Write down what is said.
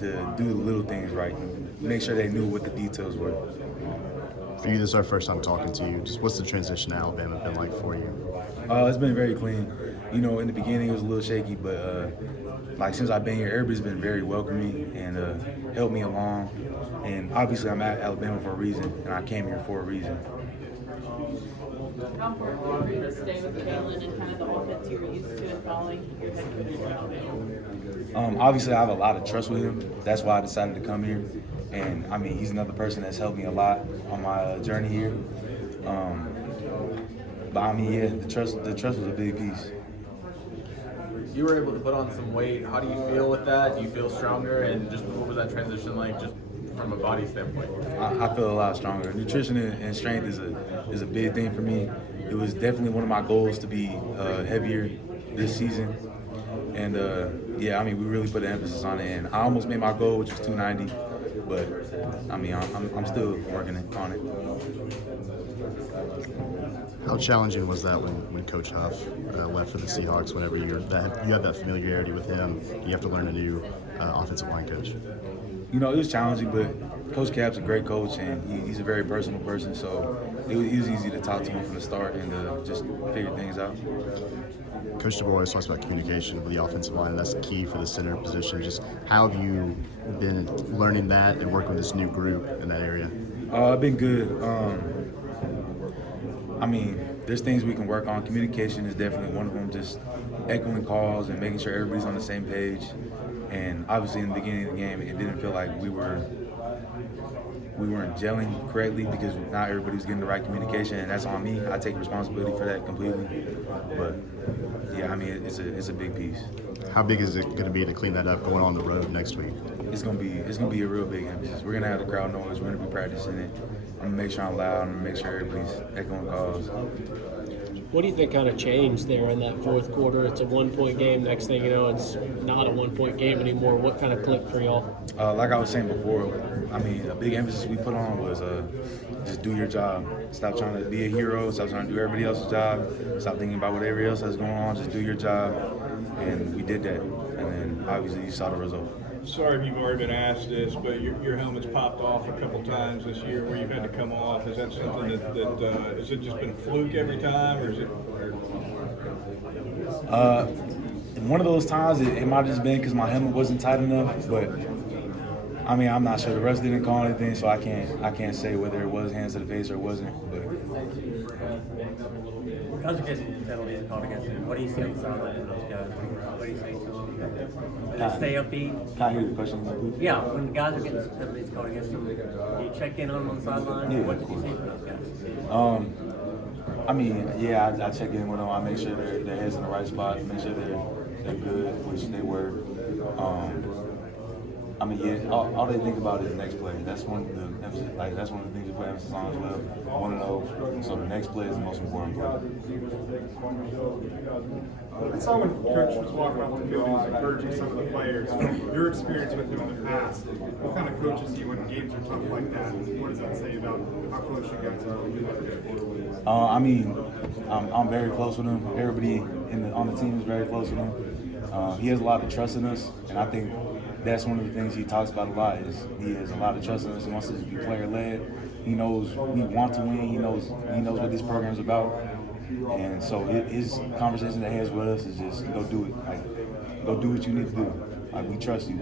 to do the little things right, make sure they knew what the details were. For you, this is our first time talking to you. Just what's the transition to Alabama been like for you? It's been very clean. You know, in the beginning it was a little shaky, but like since I've been here, everybody's been very welcoming and helped me along. And obviously, I'm at Alabama for a reason, and I came here for a reason. How important for you to stay with Kalen and kind of the offense you're used to and following your head coach at Alabama? Obviously, I have a lot of trust with him. That's why I decided to come here. And I mean, he's another person that's helped me a lot on my journey here. But I mean, yeah, the trust was a big piece. You were able to put on some weight. How do you feel with that? Do you feel stronger? And just what was that transition like, just from a body standpoint? I feel a lot stronger. Nutrition and strength is a big thing for me. It was definitely one of my goals to be heavier this season. And yeah, I mean, we really put an emphasis on it. And I almost made my goal, which was 290. But I mean, I'm still working on it. How challenging was that when Coach Huff left for the Seahawks? Whenever you have that familiarity with him, you have to learn a new offensive line coach. You know, it was challenging, but Coach Cap's a great coach, and he's a very personal person, so it was easy to talk to him from the start and just figure things out. Coach DeBoer always talks about communication with the offensive line, and that's key for the center position. Just how have you been learning that and working with this new group in that area? I've been good. I mean, there's things we can work on. Communication is definitely one of them, just echoing calls and making sure everybody's on the same page. And obviously in the beginning of the game, it didn't feel like we weren't gelling correctly because not everybody was getting the right communication, and that's on me. I take responsibility for that completely. But yeah, I mean, it's a big piece. How big is it going to be to clean that up going on the road next week? It's gonna be a real big emphasis. We're gonna have the crowd noise. We're gonna be practicing it. I'm gonna make sure I'm loud. I'm gonna make sure everybody's echoing calls. What do you think kind of changed there in that fourth quarter? It's a 1-point game. Next thing you know, it's not a 1-point game anymore. What kind of clicked for y'all? Like I was saying before, I mean, a big emphasis we put on was just do your job. Stop trying to be a hero. Stop trying to do everybody else's job. Stop thinking about what everybody else has going on. Just do your job. And we did that. And then obviously you saw the result. Sorry if you've already been asked this, but your helmet's popped off a couple times this year where you've had to come off. Is that something that has it just been fluke every time, or is it? One of those times it might have just been because my helmet wasn't tight enough, but I mean, I'm not sure. The refs didn't call anything, so I can't say whether it was hands to the face or it wasn't. But guys are getting penalties called against them. What do you see on the sideline from those guys? What do you think? Do they stay upbeat? Can I hear the question, please? Yeah, when the guys are getting penalties called against them, do you check in on them on the sideline? Yeah. What did you see from those guys? I mean, yeah, I check in with them. I make sure their head's in the right spot. Make sure they're good, which they were. I mean, yeah, all they think about is the next play. That's one of the emphasis, that's one of the things we put emphasis on as well. 1-0. So the next play is the most important play. I saw when Coach was walking off the field, he was encouraging some of the players. Your experience with him in the past, what kind of coach is he when games are tough like that? What does that say about how close you guys are? I mean, I'm very close with him. Everybody on the team is very close with him. He has a lot of trust in us, and I think that's one of the things he talks about a lot. Is he has a lot of trust in us. He wants us to be player led. He knows we want to win. He knows what this program's about. And so his conversation that he has with us is just go do it. Like, go do what you need to do. Like, we trust you.